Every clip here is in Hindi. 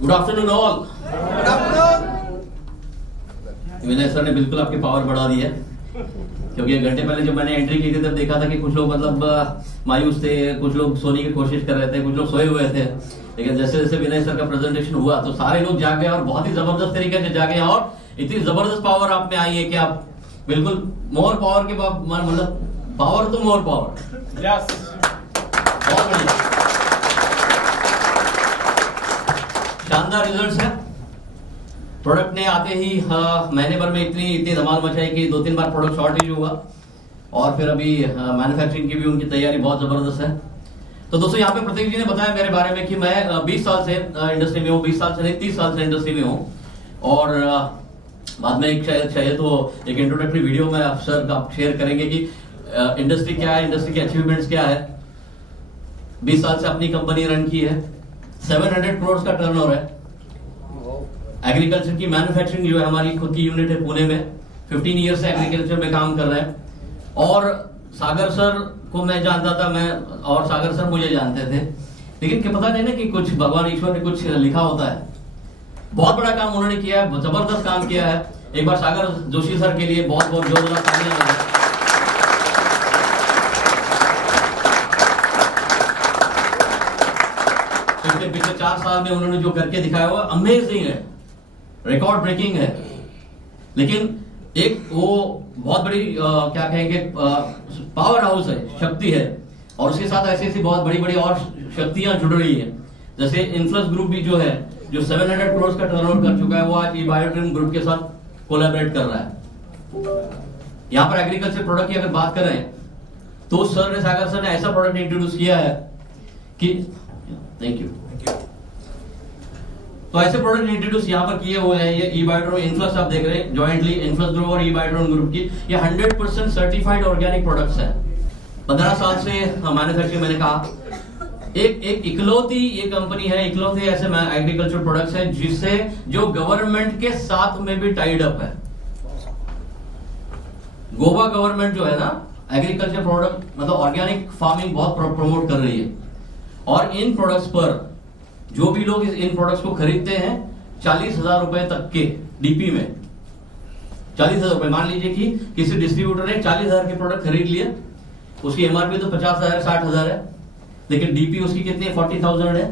Good afternoon all. Vinay sir ने बिल्कुल आपकी पावर बढ़ा दी है, क्योंकि एक घंटे पहले जब मैंने एंट्री की थी तब देखा था कि कुछ लोग मतलब मायूस थे, कुछ लोग सोने की कोशिश कर रहे थे, कुछ लोग सोए हुए थे। लेकिन जैसे जैसे विनय सर का प्रेजेंटेशन हुआ तो सारे लोग जाग गए और बहुत ही जबरदस्त तरीके से जागे और इतनी जबरदस्त पावर आप में आई है कि आप बिल्कुल मोर पावर के मतलब पावर तो मोर पावर। यस, बहुत बढ़िया, शानदार रिजल्ट्स है। प्रोडक्ट ने आते ही महीने भर में इतनी धमाल मचाई कि 2-3 बार प्रोडक्ट शॉर्टेज हुआ और फिर अभी मैन्युफैक्चरिंग की भी उनकी तैयारी बहुत जबरदस्त है। तो दोस्तों यहाँ पे प्रतीक जी ने बताया मेरे बारे में कि मैं 20 साल से इंडस्ट्री में हूँ, 20 साल से नहीं 30 साल से इंडस्ट्री में हूँ। और बाद में एक शायद तो एक इंट्रोडक्टरी वीडियो में आप सर आप शेयर करेंगे कि इंडस्ट्री क्या है, इंडस्ट्री के अचीवमेंट्स क्या है। 20 साल से अपनी कंपनी रन की है, 700 करोड़ का टर्नओवर है। एग्रीकल्चर की मैन्युफैक्चरिंग जो है हमारी खुद की यूनिट है पुणे में, 15 ईयर से एग्रीकल्चर में काम कर रहे हैं। और सागर सर को मैं जानता था, मैं और सागर सर मुझे जानते थे, लेकिन क्या पता नहीं ना कि कुछ भगवान ईश्वर ने कुछ लिखा होता है। बहुत बड़ा काम उन्होंने किया है, जबरदस्त काम किया है। एक बार सागर जोशी सर के लिए बहुत बहुत जोरदार तालियां। पिछले 4 साल में उन्होंने जो करके दिखाया वो अमेजिंग है, रिकॉर्ड ब्रेकिंग है। लेकिन एक वो बहुत बड़ी क्या कहेंगे पावर हाउस है, शक्ति है, और उसके साथ ऐसी ऐसी बहुत बड़ी बड़ी और शक्तियां जुड़ रही है। जैसे इन्फ्लुएंस ग्रुप भी जो है, जो 700 करोड़ का टर्नओवर कर चुका है, वो आज ई-बायोट्रिम ग्रुप के साथ कोलैबोरेट कर रहा है। यहां पर एग्रीकल्चर प्रोडक्ट की अगर बात करें तो सागर सर ने ऐसा प्रोडक्ट इंट्रोड्यूस किया है कि थैंक यू। तो ऐसे प्रोडक्ट इंट्रोड्यूस यहाँ पर किए हुए हैं। ये ई-बायोट्रिम इन्फ्लुएंस आप देख रहे हैं, जॉइंटली इन्फ्लुएंस ग्रुप और ई-बायोट्रिम ग्रुप की, ये 100% सर्टिफाइड ऑर्गेनिक प्रोडक्ट्स हैं। 15 साल से मैन्युफैक्चरिंग, मैंने कहा एक इकलौती ये कंपनी है, इकलौते ऐसे एग्रीकल्चर प्रोडक्ट्स हैं जिसे जो गवर्नमेंट के साथ में भी टाइड अप है। गोवा गवर्नमेंट जो है ना, एग्रीकल्चर प्रोडक्ट मतलब ऑर्गेनिक फार्मिंग बहुत प्रमोट कर रही है। और इन प्रोडक्ट्स पर जो भी लोग इन प्रोडक्ट्स को खरीदते हैं 40,000 रुपए तक के डीपी में, 40,000 रुपए, मान लीजिए कि किसी डिस्ट्रीब्यूटर ने 40,000 के प्रोडक्ट खरीद लिए, उसकी एमआरपी तो 50,000 60,000 है, लेकिन डीपी उसकी कितनी 40,000 है,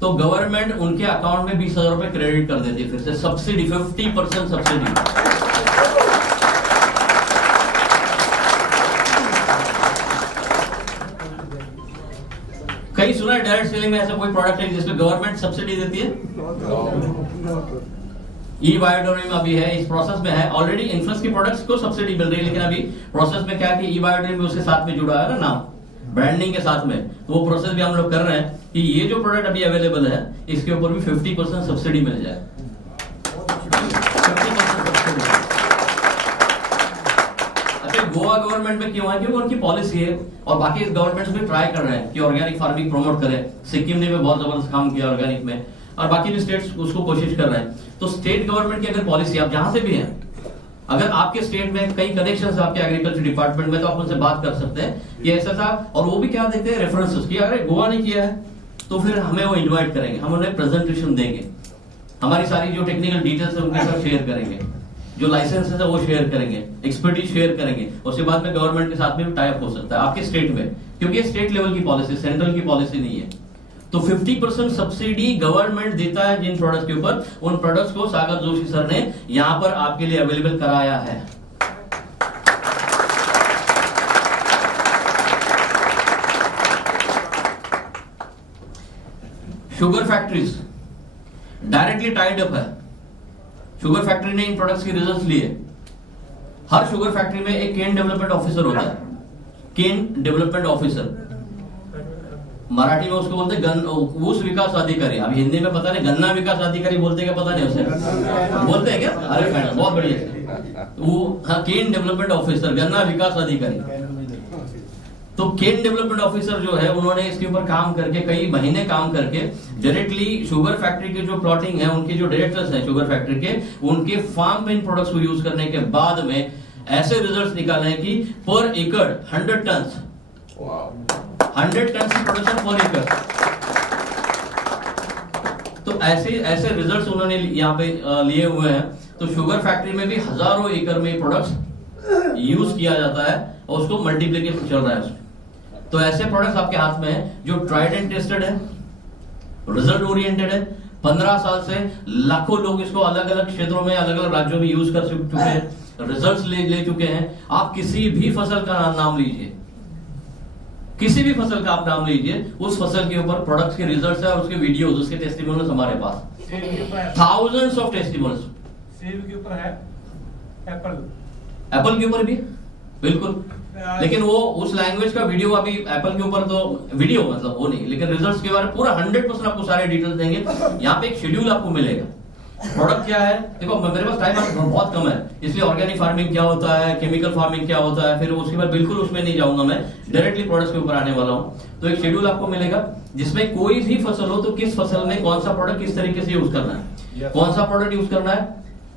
तो गवर्नमेंट उनके अकाउंट में 20,000 रुपए क्रेडिट कर देती है। फिर से सब्सिडी, 50% सब्सिडी। कहीं सुना है डायरेक्ट सेलिंग में ऐसा कोई प्रोडक्ट है जिसमें गवर्नमेंट सब्सिडी देती है? ई-बायोट्रिम अभी है, इस प्रोसेस में है। ऑलरेडी इन्फ्लुएंस के प्रोडक्ट्स को सब्सिडी मिल रही है, लेकिन अभी प्रोसेस में क्या है कि ई-बायोट्रिम उसके साथ में जुड़ा है ना नाम, ब्रांडिंग के साथ में, तो वो प्रोसेस भी हम लोग कर रहे हैं कि ये जो प्रोडक्ट अभी अवेलेबल है इसके ऊपर भी 50% सब्सिडी मिल जाए। गोवा गवर्नमेंट में क्यों है? क्योंकि उनकी पॉलिसी है, और बाकी गवर्नमेंट्स भी ट्राई कर रहे हैं कि ऑर्गेनिक फार्मिंग प्रमोट करें। सिक्किम ने भी बहुत जबरदस्त काम किया ऑर्गेनिक में, और बाकी भी स्टेट्स उसको कोशिश कर रहे हैं। तो स्टेट गवर्नमेंट की अगर पॉलिसी, आप जहां से भी हैं, अगर आपके स्टेट में कई कनेक्शन है आपके एग्रीकल्चर डिपार्टमेंट में, तो आप उनसे बात कर सकते हैं कि ऐसा था। और वो भी क्या देखते हैं, रेफरेंसेस की, अगर गोवा ने किया है तो फिर हमें वो इन्वाइट करेंगे, हम उन्हें प्रेजेंटेशन देंगे, हमारी सारी जो टेक्निकल डिटेल्स है उनके साथ शेयर करेंगे, जो लाइसेंस है वो शेयर करेंगे, एक्सपर्टीज शेयर करेंगे। उसके बाद में गवर्नमेंट के साथ में भी टाई अप हो सकता है आपके स्टेट में, क्योंकि ये स्टेट लेवल की पॉलिसी, सेंट्रल की पॉलिसी नहीं है। तो 50% सब्सिडी गवर्नमेंट देता है जिन प्रोडक्ट्स के ऊपर, उन प्रोडक्ट्स को सागर जोशी सर ने यहां पर आपके लिए अवेलेबल कराया है। Sugar factories directly tied up है। शुगर फैक्ट्री ने इन प्रोडक्ट्स के रिजल्ट्स लिए। हर शुगर फैक्ट्री में एक केन डेवलपमेंट ऑफिसर होता है, केन डेवलपमेंट ऑफिसर, मराठी में उसको बोलते हैं ऊस विकास अधिकारी। अब हिंदी में पता नहीं गन्ना विकास अधिकारी बोलते क्या, पता नहीं उसे बोलते हैं क्या? अरे मैडम बहुत बढ़िया, वो हाँ, केन डेवलपमेंट ऑफिसर, गन्ना विकास अधिकारी। तो केन डेवलपमेंट ऑफिसर जो है, उन्होंने इसके ऊपर काम करके, कई महीने काम करके, डायरेक्टली शुगर फैक्ट्री के जो प्लॉटिंग है, उनके जो डायरेक्टर्स हैं शुगर फैक्ट्री के, उनके फार्म में इन प्रोडक्ट्स को यूज करने के बाद में ऐसे रिजल्ट्स निकाले हैं कि पर एकड़ 100 टन, 100 टन की प्रोडक्शन पर एकड़। तो ऐसे ऐसे रिजल्ट्स उन्होंने यहाँ पे लिए हुए हैं। तो शुगर फैक्ट्री में भी हजारों एकड़ में प्रोडक्ट्स यूज किया जाता है और उसको मल्टीप्लिकेशन चल रहा है उसमें। तो ऐसे प्रोडक्ट्स आपके हाथ में है जो ट्राइड एंड टेस्टेड है, रिजल्ट ओरिएंटेड है। 15 साल से लाखों लोग इसको अलग अलग क्षेत्रों में अलग अलग राज्यों में यूज कर चुके हैं, रिजल्ट्स ले चुके हैं। आप किसी भी फसल का नाम लीजिए, किसी भी फसल का आप नाम लीजिए, उस फसल के ऊपर प्रोडक्ट्स के रिजल्ट्स है और उसके वीडियोस, उसके टेस्टिमोनियल्स हमारे पास, थाउजेंड्स ऑफ टेस्टिमोनियल्स। सेब के ऊपर है, एप्पल के ऊपर भी बिल्कुल, लेकिन वो उस लैंग्वेज का वीडियो अभी एप्पल के ऊपर तो वीडियो मतलब वो नहीं, लेकिन रिजल्ट्स के बारे में पूरा 100% आपको सारे डिटेल्स देंगे। यहाँ पे एक शेड्यूल आपको मिलेगा। प्रोडक्ट क्या है, देखो मेरे पास टाइम बहुत कम है, इसलिए ऑर्गेनिक फार्मिंग क्या होता है, केमिकल फार्मिंग क्या होता है, फिर उसके बाद बिल्कुल उसमें नहीं जाऊंगा, मैं डायरेक्टली प्रोडक्ट्स के ऊपर आने वाला हूं। तो एक शेड्यूल आपको मिलेगा जिसमें कोई भी फसल हो तो किस फसल में कौन सा प्रोडक्ट किस तरीके से यूज करना है, कौन सा प्रोडक्ट यूज करना है,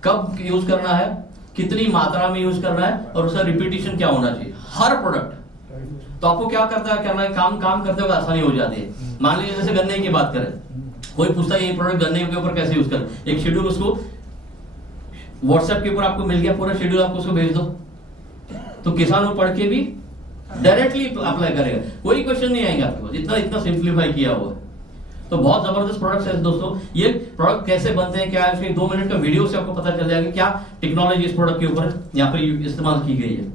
कब यूज करना है, कितनी मात्रा में यूज करना है और उसका रिपीटेशन क्या होना चाहिए हर प्रोडक्ट। तो आपको क्या करना है, काम करते हुए आसानी हो जाती है। मान लीजिए जैसे गन्ने की बात करें, कोई पूछता है ये प्रोडक्ट गन्ने के ऊपर कैसे यूज करें, एक शेड्यूल उसको व्हाट्सएप के ऊपर आपको मिल गया, पूरा शेड्यूल आपको उसको भेज दो, तो किसान वो पढ़ के भी डायरेक्टली अप्लाई करेगा, कोई क्वेश्चन नहीं आएगा आपके पास, इतना सिंप्लीफाई किया हुआ है। तो बहुत जबरदस्त प्रोडक्ट है दोस्तों। ये प्रोडक्ट कैसे बनते हैं, क्या है, उसके 2 मिनट का वीडियो से आपको पता चल जाएगा क्या टेक्नोलॉजी इस प्रोडक्ट के ऊपर यहाँ पर इस्तेमाल की गई है।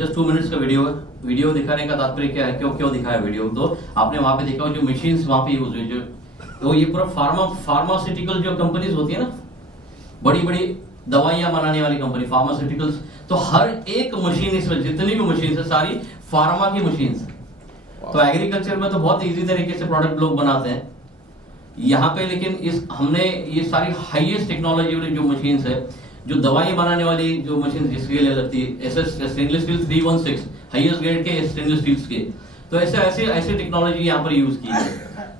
जस्ट 2 मिनट्स का वीडियो है। वीडियो दिखाने का तात्पर्य क्या है, क्यों दिखाया वीडियो, तो आपने वहां पे देखा जो मशीन्स वहां पे यूज हुई, जो तो ये पूरा फार्मास्यूटिकल जो कंपनीज होती है ना, बड़ी बड़ी दवाइयां बनाने वाली कंपनी फार्मास्यूटिकल्स, तो हर एक मशीन इसमें जितनी भी मशीन है सारी फार्मा की मशीन है। तो एग्रीकल्चर में तो बहुत इजी तरीके से प्रोडक्ट लोग बनाते हैं, यहाँ पे लेकिन हमने ये सारी हाईएस्ट टेक्नोलॉजी वाली जो मशीन है, जो दवाई बनाने वाली जो मशीन जिसके लिए लगती है, स्टेनलेस स्टील 316 हाईएस्ट ग्रेड के स्टेनलेस स्टील्स के, तो ऐसे टेक्नोलॉजी यहाँ पर यूज की है।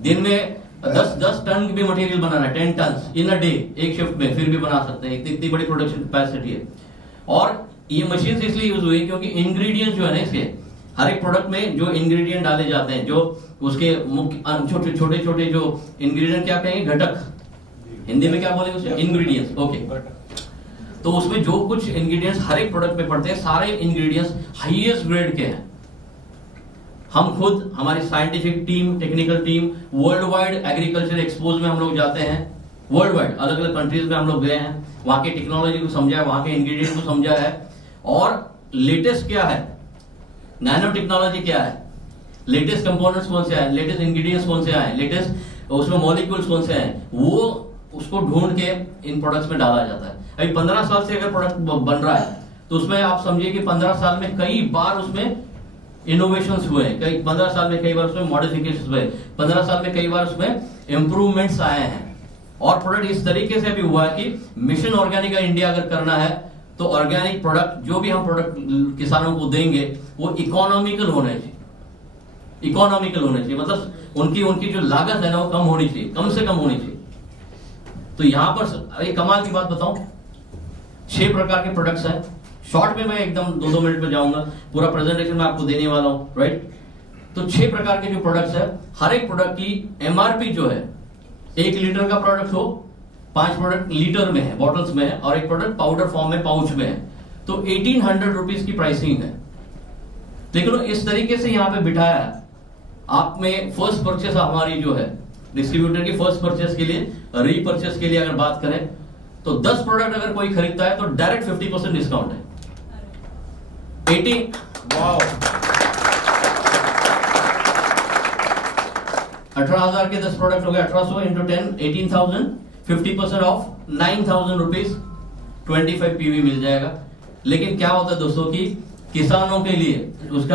दिन में 10 टन भी मटेरियल बनाना है, 10 टन इन अ डे, एक शिफ्ट में फिर भी बना सकते हैं, इतनी बड़ी प्रोडक्शन कैपेसिटी है। और ये मशीन इसलिए यूज हुई क्योंकि इंग्रेडिएंट जो है ना इसके, हर एक प्रोडक्ट में जो इंग्रेडिएंट डाले जाते हैं, जो उसके मुख्य छोटे छोटे जो इंग्रेडिएंट क्या कहेंगे, घटक, हिंदी में क्या बोलेंगे उसे, इंग्रेडिएंट्स, ओके। तो उसमें जो कुछ इंग्रेडिएंट्स हर एक प्रोडक्ट में पड़ते हैं, सारे इंग्रेडिएंट्स हाईएस्ट ग्रेड के हैं। हम खुद, हमारी scientific team, technical team, world wide agriculture expose में हम लोग जाते हैं, वर्ल्ड वाइड अलग अलग कंट्रीज में हम लोग गए हैं, वहां की टेक्नोलॉजी को समझा है, वहां के इंग्रेडिएंट को समझा है, और लेटेस्ट क्या है, नैनो टेक्नोलॉजी क्या है, लेटेस्ट कंपोनेंट्स कौन से आए, लेटेस्ट इंग्रेडिएंट्स कौन से आए, लेटेस्ट उसमें मॉलिक्यूल्स कौन से आए, वो उसको ढूंढ के इन प्रोडक्ट्स में डाला जाता है। अभी 15 साल से अगर प्रोडक्ट बन रहा है तो उसमें आप समझिए कि 15 साल में कई बार उसमें इनोवेशंस हुए, कई 15 साल में कई बार उसमें मॉडिफिकेशंस हुए, 15 साल में कई बार उसमें इंप्रूवमेंट्स आए हैं। और प्रोडक्ट इस तरीके से भी हुआ है कि मिशन ऑर्गेनिक का इंडिया अगर करना है तो ऑर्गेनिक प्रोडक्ट जो भी हम प्रोडक्ट किसानों को देंगे वो इकोनॉमिकल होने चाहिए, इकोनॉमिकल होने चाहिए, मतलब उनकी जो लागत है ना वो कम होनी चाहिए, कम से कम होनी चाहिए। तो यहां पर एक कमाल की बात बताऊं, 6 प्रकार के प्रोडक्ट्स हैं। शॉर्ट में मैं एकदम 2-2 मिनट में जाऊंगा, पूरा प्रेजेंटेशन मैं आपको देने वाला हूं, राइट। तो 6 प्रकार के जो प्रोडक्ट्स है, हर एक प्रोडक्ट की एमआरपी जो है, 1 लीटर का प्रोडक्ट हो, 5 प्रोडक्ट लीटर में है, बॉटल्स में है, और एक प्रोडक्ट पाउडर फॉर्म में पाउच में है, तो 1800 रुपीज की प्राइसिंग है। लेकिन इस तरीके से यहां पे बिठाया है, आप में फर्स्ट परचेस हमारी जो है डिस्ट्रीब्यूटर की फर्स्ट परचेस के लिए, रीपरचेस के लिए अगर बात करें तो 10 प्रोडक्ट अगर कोई खरीदता है तो डायरेक्ट 50% डिस्काउंट है। 18,000 के 10 प्रोडक्ट हो गए, 1800 इंटू 10, 18,000, 50% ऑफ 9,000 रुपीज, 25 पीवी मिल जाएगा। लेकिन क्या होता है दोस्तों कि किसानों के लिए उसका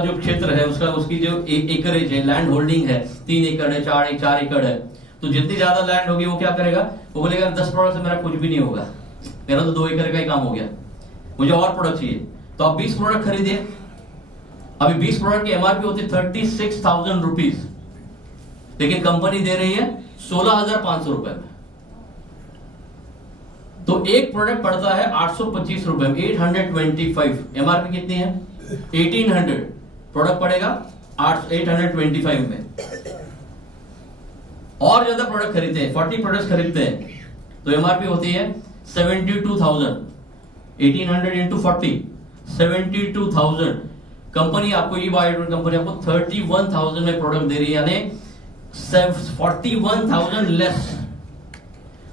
जो क्षेत्र है, उसकी जो एकरेज है, लैंड होल्डिंग है, 3 एकड़ है, 4 एकड़ है, तो जितनी ज्यादा लैंड होगी वो क्या करेगा, वो बोलेगा 10 प्रोडक्ट से मेरा कुछ भी नहीं होगा, मेरा तो 2 एकड़ का ही काम हो गया, मुझे और प्रोडक्ट चाहिए। तो आप 20 प्रोडक्ट खरीदिए। अभी 20 प्रोडक्ट की एमआरपी होती है 36,000 रुपीज, लेकिन कंपनी दे रही है 16,500 रुपए में। तो एक प्रोडक्ट पड़ता है 825 रुपए में, 825। एमआरपी कितनी है 1800, प्रोडक्ट पड़ेगा 825 में। और ज्यादा प्रोडक्ट खरीदते हैं, 40 प्रोडक्ट खरीदते हैं तो एमआरपी होती है 72,000। 1800 इंटू 40, 72,000। कंपनी आपको, ये बायोटेक कंपनी आपको 31,000 में प्रोडक्ट दे रही है, यानी 41,000 लेस।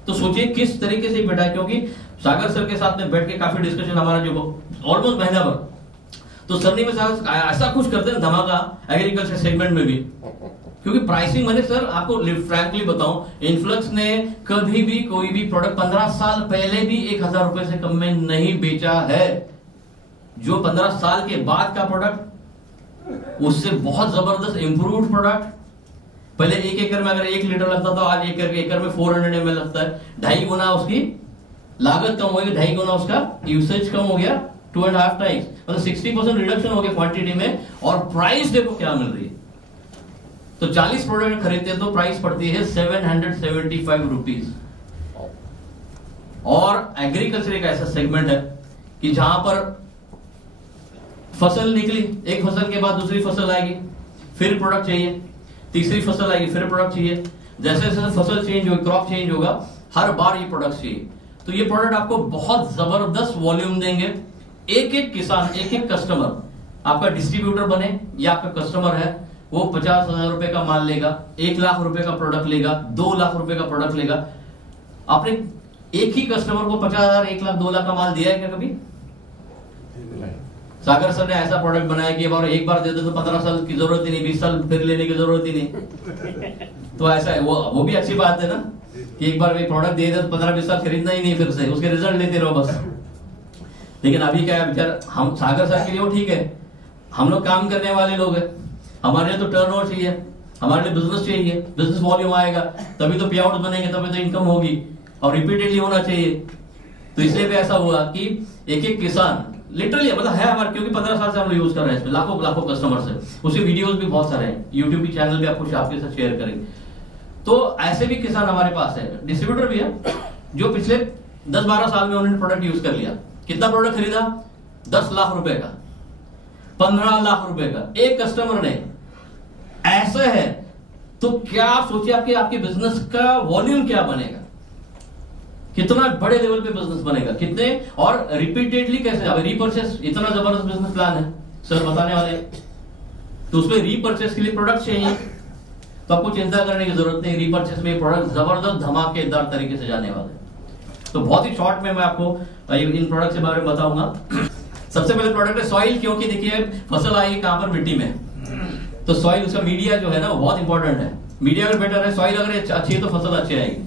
तो सोचिए किस तरीके से बैठा है, क्योंकि सागर सर के साथ में बैठ के काफी डिस्कशन हमारा जो ऑलमोस्ट महीना भर, तो सर ने ऐसा कुछ करते हैं धमाका एग्रीकल्चर सेगमेंट में भी, क्योंकि प्राइसिंग मैंने सर आपको फ्रैंकली बताऊं, इन्फ्लक्स ने कभी भी कोई भी प्रोडक्ट 15 साल पहले भी 1,000 रुपए से कम में नहीं बेचा है। जो 15 साल के बाद का प्रोडक्ट उससे बहुत जबरदस्त इंप्रूव्ड प्रोडक्ट, पहले 1 एकड़ में अगर 1 लीटर लगता था, आज 1 एकड़ में 400 ml लगता है, 2.5 गुना उसकी लागत कम हो गई, 2.5 गुना उसका यूसेज कम हो गया, 2.5 टाइम्स, मतलब 60% रिडक्शन हो गया क्वांटिटी में। और प्राइस देखो क्या मिल रही है, तो 40 प्रोडक्ट खरीदते हैं तो प्राइस पड़ती है 775 रुपीज। और एग्रीकल्चर एक ऐसा सेगमेंट है कि जहां पर फसल निकली, एक फसल के बाद दूसरी फसल आएगी, फिर प्रोडक्ट चाहिए, तीसरी फसल आएगी, फिर प्रोडक्ट चाहिए, जैसे जैसे फसल चेंज होगी, क्रॉप चेंज होगा, हर बार ये प्रोडक्ट चाहिए। तो ये प्रोडक्ट आपको बहुत जबरदस्त वॉल्यूम देंगे। एक एक किसान, एक एक कस्टमर, आपका डिस्ट्रीब्यूटर बने या आपका कस्टमर है, वो 50,000 रुपए का माल लेगा, 1 लाख रुपए का प्रोडक्ट लेगा, 2 लाख रुपए का प्रोडक्ट लेगा। आपने एक ही कस्टमर को 50,000, 1 लाख, 2 लाख का माल दिया है क्या कभी? सागर सर ने ऐसा प्रोडक्ट बनाया कि एक बार दे दो तो 15 साल की जरूरत ही नहीं, 20 साल फिर लेने की जरूरत ही नहीं। तो ऐसा है, वो भी अच्छी बात है ना कि एक बार प्रोडक्ट दे दे तो 15-20 साल खरीदना ही नहीं, फिर से उसके रिजल्ट लेते रहो बस। लेकिन अभी क्या है बेचार, हम सागर सर के लिए वो ठीक है, हम लोग काम करने वाले लोग हैं, हमारे लिए तो टर्नओवर चाहिए, हमारे लिए बिजनेस चाहिए, बिजनेस वॉल्यूम आएगा तभी तो पे आउट बनेंगे, तभी तो इनकम होगी, और रिपीटेडली होना चाहिए। तो इसलिए भी ऐसा हुआ कि एक एक किसान लिटरली मतलब है हमारे, क्योंकि 15 साल से हम लोग यूज कर रहे हैं, इसमें लाखों कस्टमर्स है, उसके वीडियोस भी बहुत सारे हैं, यूट्यूब की चैनल पे आपको आपके साथ शेयर करेंगे। तो ऐसे भी किसान हमारे पास है, डिस्ट्रीब्यूटर भी है, जो पिछले 10-12 साल में उन्होंने प्रोडक्ट यूज कर लिया। कितना प्रोडक्ट खरीदा? 10 लाख रुपए का, 15 लाख रुपए का एक कस्टमर ने। ऐसा है तो क्या आप सोचिए आपके बिजनेस का वॉल्यूम क्या बनेगा, कितना बड़े लेवल पे बिजनेस बनेगा, कितने और रिपीटेडली कैसे जाए। रीपरचेस इतना जबरदस्त बिजनेस प्लान है सर बताने वाले, तो उसमें रीपरचेस के लिए प्रोडक्ट चाहिए, तो आपको चिंता करने की जरूरत नहीं, रीपरचेस में प्रोडक्ट जबरदस्त धमाकेदार तरीके से जाने वाले। तो बहुत ही शॉर्ट में मैं आपको इन प्रोडक्ट के बारे में बताऊंगा। सबसे पहले प्रोडक्ट है सॉइल, क्योंकि देखिए फसल आई है कहां पर, मिट्टी में, तो सॉइल उसका मीडिया जो है ना वो बहुत इंपॉर्टेंट है। मीडिया अगर बेटर है, सॉइल अगर अच्छी है तो फसल अच्छी आएगी।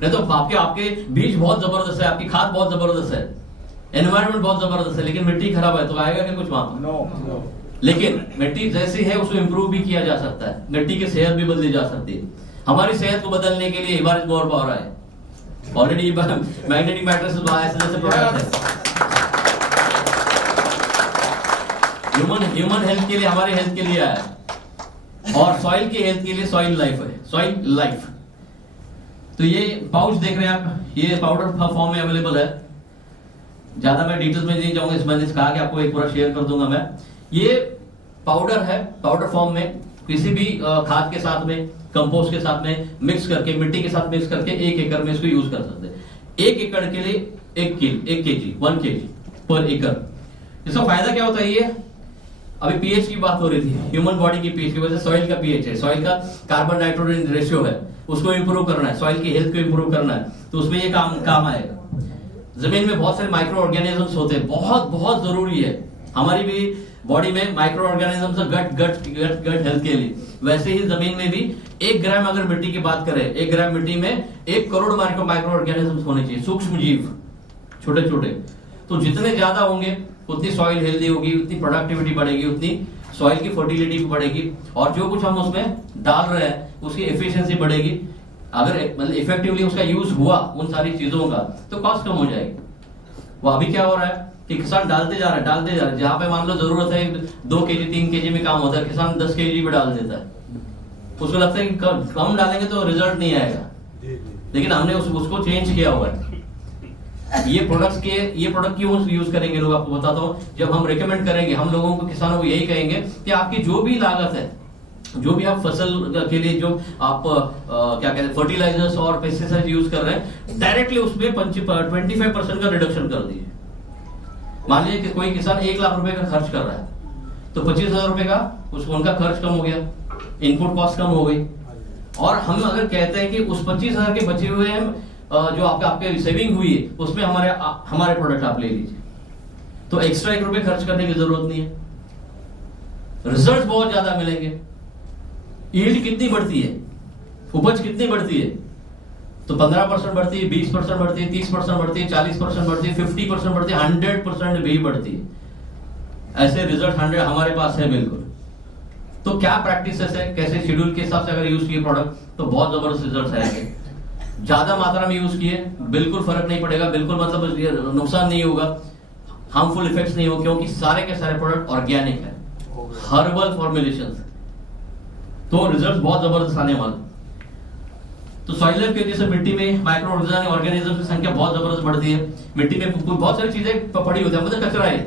नहीं तो आपके बीज बहुत जबरदस्त है, आपकी खाद बहुत जबरदस्त है, एनवायरमेंट बहुत जबरदस्त है, लेकिन मिट्टी खराब है तो आएगा क्या कुछ वहां पर? नो। लेकिन मिट्टी जैसी है उसको इंप्रूव भी किया जा सकता है, मिट्टी की सेहत भी बदली जा सकती है। हमारी सेहत को बदलने के लिए हिमालय मोर पावर है ऑलरेडी, मैग्नेटिक मैट्रेस जैसे प्रोडक्ट है। ह्यूमन हेल्थ के लिए, हमारे हेल्थ के लिए आया है, और सॉइल की हेल्थ के लिए सॉइल लाइफ है, सॉइल लाइफ। तो ये पाउच देख रहे हैं आप, ये पाउडर फॉर्म में अवेलेबल है। ज्यादा मैं डिटेल्स में नहीं जाऊंगा, मैंने कहा कि आपको एक पूरा शेयर कर दूंगा मैं। ये पाउडर है, पाउडर फॉर्म में, किसी भी खाद के साथ में, कंपोस्ट के साथ में मिक्स करके, मिट्टी के साथ मिक्स करके 1 एकड़ में इसको यूज कर सकते हैं। 1 एकड़ के लिए 1 केजी 1 केजी पर एकड़। इसका फायदा क्या होता है? ये अभी पीएच की बात हो रही थी, ह्यूमन बॉडी की पीएच की वजह से सॉइल का पीएच है, सॉइल का कार्बन नाइट्रोजन रेशियो है, उसको इंप्रूव करना है, सॉइल की हेल्थ को इंप्रूव करना है, तो उसमें ये काम आएगा। जमीन में बहुत सारे माइक्रो ऑर्गेनिजम्स होते हैं, बहुत बहुत जरूरी है हमारी भी बॉडी में माइक्रो ऑर्गेनिजम्स, गट हेल्थ के लिए। वैसे ही जमीन में भी 1 ग्राम अगर मिट्टी की बात करें, 1 ग्राम मिट्टी में 1 करोड़ माइक्रो ऑर्गेनिजम्स होने चाहिए, सूक्ष्म जीव, छोटे छोटे। तो जितने ज्यादा होंगे उतनी सॉइल हेल्दी होगी, उतनी प्रोडक्टिविटी बढ़ेगी, उतनी सॉइल की फर्टिलिटी भी बढ़ेगी, और जो कुछ हम उसमें डाल रहे हैं उसकी एफिशिएंसी बढ़ेगी। अगर मतलब इफेक्टिवली उसका यूज हुआ उन सारी चीजों का, तो कॉस्ट कम हो जाएगी। वो अभी क्या हो रहा है कि किसान डालते जा रहे हैं, जहां पे मान लो जरूरत है 2 केजी 3 केजी में काम होता है, किसान 10 केजी भी डाल देता है। उसको लगता है कि कम डालेंगे तो रिजल्ट नहीं आएगा, लेकिन हमने उसको चेंज किया हुआ है। ये प्रोडक्ट क्यों यूज करेंगे लोग, आपको बताता हूँ। जब हम रेकमेंड करेंगे, हम लोगों को, किसानों को यही कहेंगे कि आपकी जो भी लागत है, जो भी आप फसल के लिए जो आप क्या कहते हैं फर्टिलाइजर्स और पेस्टिसाइड यूज कर रहे हैं, डायरेक्टली उसमें 25% का रिडक्शन कर दिए। मान लीजिए कि कोई किसान 1 लाख रुपए का खर्च कर रहा है, तो 25,000 रुपए का उसको उनका खर्च कम हो गया, इनपुट कॉस्ट कम हो गई। और हम अगर कहते हैं कि उस 25,000 के बचे हुए हैं जो आपके सेविंग हुई है, उसमें हमारे प्रोडक्ट आप ले लीजिए, तो एक्स्ट्रा 1 रुपए खर्च करने की जरूरत नहीं है, रिजल्ट बहुत ज्यादा मिलेंगे। यील्ड कितनी बढ़ती है, उपज कितनी बढ़ती है? तो 15% बढ़ती है, 20% बढ़ती है, 30% बढ़ती है, 40% बढ़ती है, 50% बढ़ती है, 100% भी बढ़ती है। ऐसे रिजल्ट 100 हमारे पास है बिल्कुल। तो क्या प्रैक्टिस है, कैसे शेड्यूल के हिसाब से अगर यूज किए प्रोडक्ट तो बहुत जबरदस्त रिजल्ट आएंगे। ज्यादा मात्रा में यूज किए बिल्कुल फर्क नहीं पड़ेगा, बिल्कुल मतलब नुकसान नहीं होगा, हार्मफुल इफेक्ट्स नहीं होगा, क्योंकि सारे के सारे प्रोडक्ट ऑर्गेनिक है, हर्बल फॉर्मुलेशन, तो रिजल्ट बहुत जबरदस्त आने वाले। तो सॉइल लाइफ की वजह से मिट्टी में माइक्रो ऑर्गेनिज्म की संख्या बहुत जबरदस्त बढ़ती है। मिट्टी में बहुत सारी चीजें पड़ी होती है, मतलब कचरा है,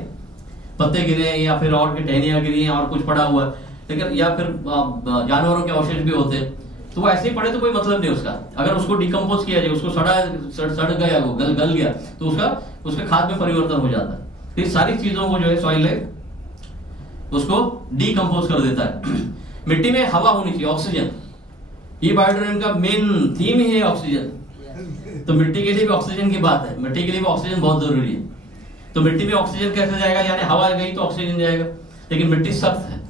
पत्ते गिरे हैं या फिर और टहनियां गिरी हैं और कुछ पड़ा हुआ है, लेकिन या फिर जानवरों के अवशेष भी होते हैं, तो वो ऐसे ही पड़े तो कोई मतलब नहीं उसका। अगर उसको डिकम्पोज किया जाए, उसको सड़ गया, वो गल गया, तो उसका खाद में परिवर्तन हो जाता है। तो सारी चीजों को जो है सॉइल लाइफ उसको डिकम्पोज कर देता है। मिट्टी में हवा होनी चाहिए, ऑक्सीजन, ये बायोडायनमिक का मेन थीम ही है ऑक्सीजन। तो मिट्टी के लिए भी ऑक्सीजन की बात है, मिट्टी के लिए भी ऑक्सीजन बहुत जरूरी है। तो मिट्टी में ऑक्सीजन कैसे जाएगा, यानी हवा गई तो ऑक्सीजन जाएगा, लेकिन मिट्टी सख्त है,